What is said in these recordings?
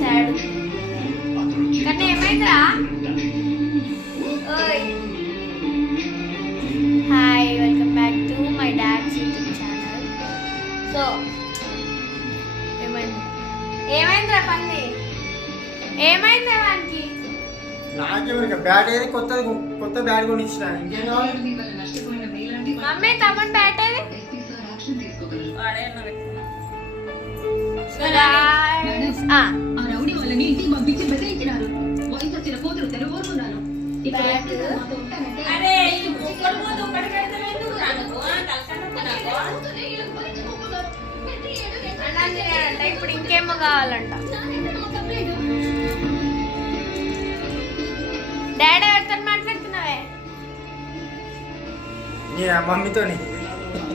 Sad. కానీ ఏమైందిరా? ఓయ్ hi, welcome back to my dad's YouTube channel. So ఏమైందిరా పంది? ఏమైంది వానికి? నాకేమో బ్యాట్ ఏది కొత్త బ్యాట్ కొనిచ్చిన. ఇంకేం కావాలి? మమ్మీ తమ్మని బ్యాట్ ఏది? ఇప్పుడు ఇంకేమో కావాలంట. డాడీ ఎవరితో మాట్లాడుతున్నావే? మమ్మీతోని.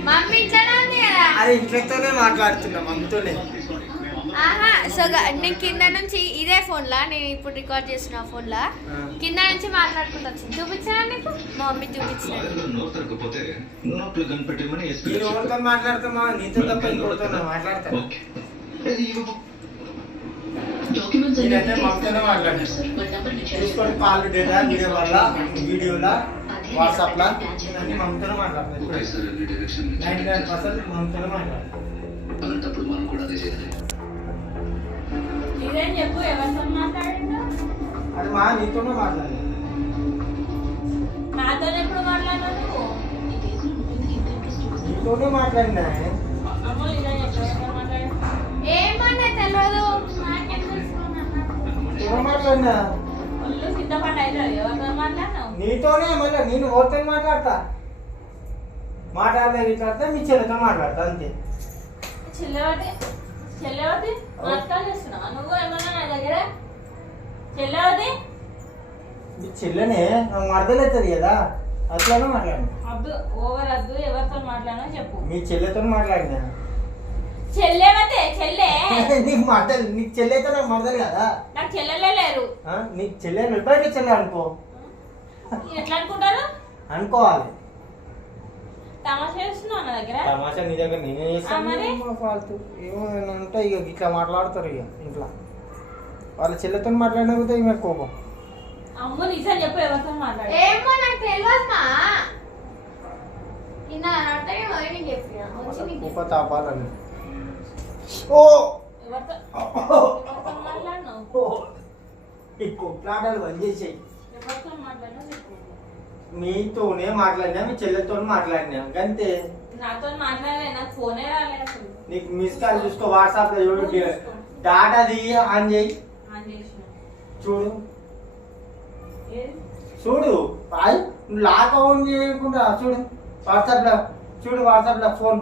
మమ్మీ ఇంట్లోనే ఉంది కదా? అదే ఇంట్లోనే మాట్లాడుతున్నా మమ్మీతోనే. ఆహా, సో నేను కింద నుంచి ఇదే ఫోన్లా, నేను ఇప్పుడు రికార్డ్ చేసిన ఫోన్లా కింద నుంచి మాట్లాడుకుంటూ వచ్చింది. చూపించానా నీకు? మా మమ్మీ చూపించాను. మాట్లాడుతున్నా నీతో తప్ప ఇంకోటితో మాట్లాడతా. మమ్మీతోనే మాట్లాడతాను. చూసుకోండి, కాల్ డేటా వీడియో వల్ల వీడియోలా వాట్సాప్లా అన్ని మమ్మీతోనే మాట్లాడతాను. 99% మమ్మీతోనే మాట్లాడతాను. చెప్పు, ఎవరితో మాట్లాడిండు? అది మా నీతోనే మాట్లాడాలి. నాతో ఎప్పుడు మాట్లాడినావు? నీతోనే మాట్లాడినా. ఏమన్నా తెలియదు, మాట్లాడినా సిద్ధపడ్డ ఎవరితో మాట్లాడినావు? నీతోనే. మళ్ళీ నేను ఓరితో మాట్లాడతా. మాట్లాడతా ఇట్లా మీ చెల్లెతో మాట్లాడతా అంతే. చెల్లెవతి మాట్లాడేస్తున్నావా నువ్వు? ఏమన్నా నా దగ్గర చెల్లెవతి? మీ చెల్లెనే నాకు మరదలవుతుంది కదా, అట్లానే మాట్లాడినా. అద్దు, ఓవర్ అద్దు. ఎవరితో మాట్లాడినా చెప్పు. మీ చెల్లెతో మాట్లాడినా. చెల్లెవతే? చెల్లె నీకు మరదలు, నీకు చెల్లె అయితే నాకు మరదలు కదా. నాకు చెల్లెలే లేరు. నీకు చెల్లె వెళ్ళిపోయి చెల్లె అనుకో. ఎట్లా అనుకుంటారు? అనుకోవాలి. తమాషా చేస్తున్నావు నా దగ్గర? తమాషా నీ దగ్గర నేనే చేస్తాను. ఫాల్తూ ఏమో ఉంటాయి ఇక ఇట్లా మాట్లాడతారు. ఇక ఇంట్లో వాళ్ళ చెల్లెతో మాట్లాడినకపోతే ఇక కోపం. అమ్మో నిజం చెప్పు, ఎవరితో మాట్లాడు? ఏమో నాకు తెలియదు. కోప తాపాలని. కొట్లాటలు బంద్ చేసేయి. మీతోనే మాట్లాడినా, మీ చెల్లెతో మాట్లాడినా అంతే. నాతో మాట్లాడలే, నాకు ఫోనే రాలేదు అసలు. నీకు మిస్ కాల్ చూసుకో, వాట్సాప్ లో చూడు. డాటాది ఆన్ చేయి, చూడు చూడు. లాక్ ఆన్ చేయకుండా చూడు. వాట్సాప్ లో చూడు, వాట్సాప్ లో ఫోన్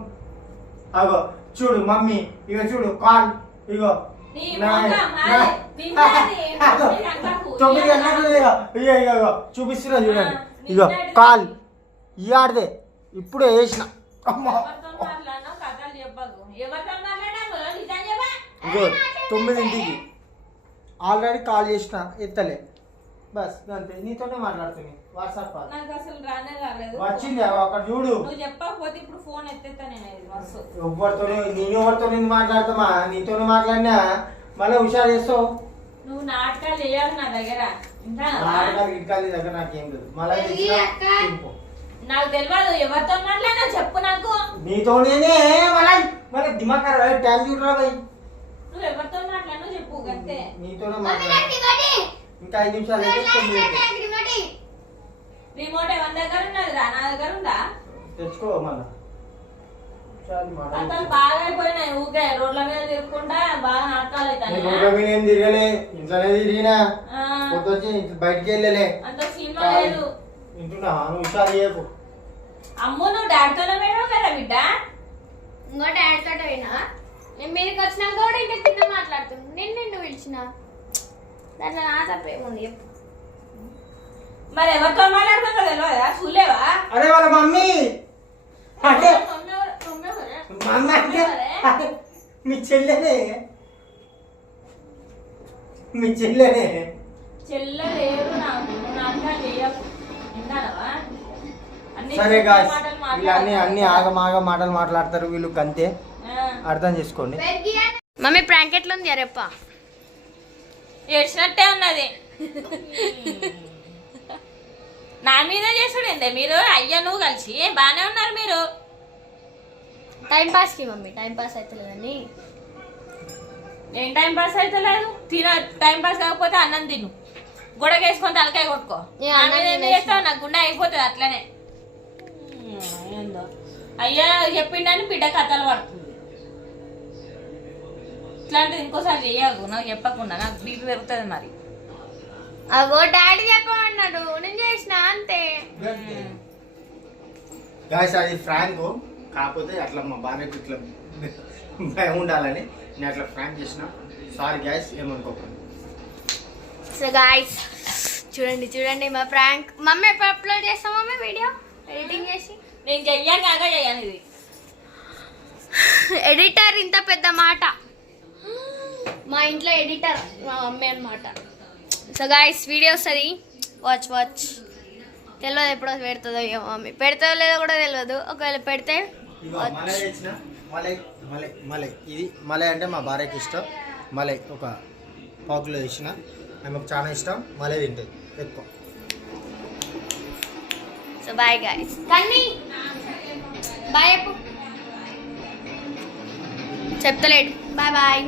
అగో చూడు. మమ్మీ ఇక చూడు కాల్. ఇగో 9 గంటలకు చూపిస్తున్నా చూడండి. ఇగో కాల్ ఇయాడదే ఇప్పుడే వేసిన. ఇగో 9ంటికి ఆల్రెడీ కాల్ చేసిన, ఎత్తలే. బస్ అంతే, నీతోనే మాట్లాడుతుంది. వాట్సాప్ వచ్చింది అక్కడ చూడు. ఎవరితో నేను ఎవరితో మాట్లాడతామా? నీతోనే మాట్లాడినా మళ్ళీ హుషారు చేస్తావు. నువ్వు నాటకాలు చేయాలి నా దగ్గర. నాటకాలు ఇటుకాలి దగ్గర నాకేం లేదు. మళ్ళీ నాకు తెలియదు ఎవరితో మాట్లాడినా చెప్పు నాకు. నీతోనే మళ్ళీ దిమాగ్ టైం చూడరా భయ్. నువ్వు ఎవరితో మాట్లాడినా చెప్పు అంతే. నీతోనే మాట్లాడు. ఇంకా 5 నిమిషాలు రిమోట్ ఎవరి దగ్గర ఉన్నది రా? నా దగ్గర ఉందా? తెచ్చుకో. మళ్ళీ బాగా అయిపోయినాయి. ఊకే రోడ్ల మీద తిరుగుకుంటా బాగా నాటకాలు అవుతాయి. రోడ్ల మీద ఏం తిరగలే, ఇంట్లోనే తిరిగినా. పొద్దుచ్చి బయటికి వెళ్ళలే. అంత సినిమా లేదు. వింటున్నా, నువ్వు హుషారు చేయకు. అమ్ము నువ్వు డాడీతోనే పోయినావు కదా బిడ్డ? ఇంకో డాడీతో పోయినా. నేను మీదకి వచ్చినాక కూడా ఇంకా కింద మాట్లాడుతున్నాను. నిన్ను పిలిచిన దాంట్లో నా తప్పేముంది? మరి ఎవరితో మాట్లాడుతుందో తెలియదా? చూలేవా? అరే వాళ్ళ మమ్మీ అంటే మీ చెల్లెనే. మీ చెల్లెనే. చెల్లె లేరు నాకు. సరే గాయ్స్, వీళ్ళు అన్ని ఆగమాగ మాటలు మాట్లాడతారు వీళ్ళు, అంతే అర్థం చేసుకోండి. మమ్మీ ప్రాంక్ ఎట్లా ఉంది అరేప్ప? ఏడ్చినట్టే ఉన్నది. నా మీద చేసుడేందే మీరు? అయ్యా నువ్వు కలిసి బానే ఉన్నారు మీరు. టైం పాస్ కి మమ్మీ, టైం పాస్ అవుతలేదని. ఏం టైం పాస్ అయితే లేదు? టైం పాస్ కాకపోతే అన్నం తిను, గొడవేసుకొని తలకాయ కొట్టుకో. ఏ నా అన్నం మీద ఎందుకు తినేసి. చేస్తావు? నాకు గుండె అయిపోతుంది అట్లనే. ఏందో అయ్యా చెప్పిండని బిడ్డ కథలు పడుతుంది. ఇట్లాంటిది ఇంకోసారి చెయ్యకు, నాకు చెప్పకుండా నాకు బీపీ పెరుగుతుంది మరి. అగో డాడీ చెప్పమన్నాడు, నేను చేసిన అంతే. గాయస్ అది ఫ్రాంక్, కాకపోతే అట్లా మా భార్యకి ఇట్లా భయం ఉండాలని నేను అట్లా ఫ్రాంక్ చేసిన. సారీ గాయస్, ఏమనుకోకండి. సో గాయ్స్ చూడండి చూడండి మా ప్రాంక్. మమ్మీ ఎప్పుడు అప్లోడ్ చేస్తాం మమ్మీ వీడియో ఎడిటింగ్ చేసి? నేను చెయ్యాను కాక చెయ్యాను ఇది. ఎడిటర్ ఇంత పెద్ద మాట, మా ఇంట్లో ఎడిటర్ మా మమ్మీ అన్నమాట. సో గాయ్స్ వీడియో వస్తుంది, వాచ్ వాచ్. తెలియదు ఎప్పుడో పెడుతుందో ఏమో మమ్మీ, పెడతాదో లేదో కూడా తెలియదు. ఒకవేళ పెడితే మలై తెచ్చిన, మలై మలై మలై. ఇది మలై అంటే మా భార్యకి ఇష్టం. మలై ఒక పాకులో వేసిన, ఆమెకు చాలా ఇష్టం. మలై తింటుంది ఎక్కువ. So bye guys. కానీ బాయ్ చెప్పు, చెప్తలేడు. Bye bye.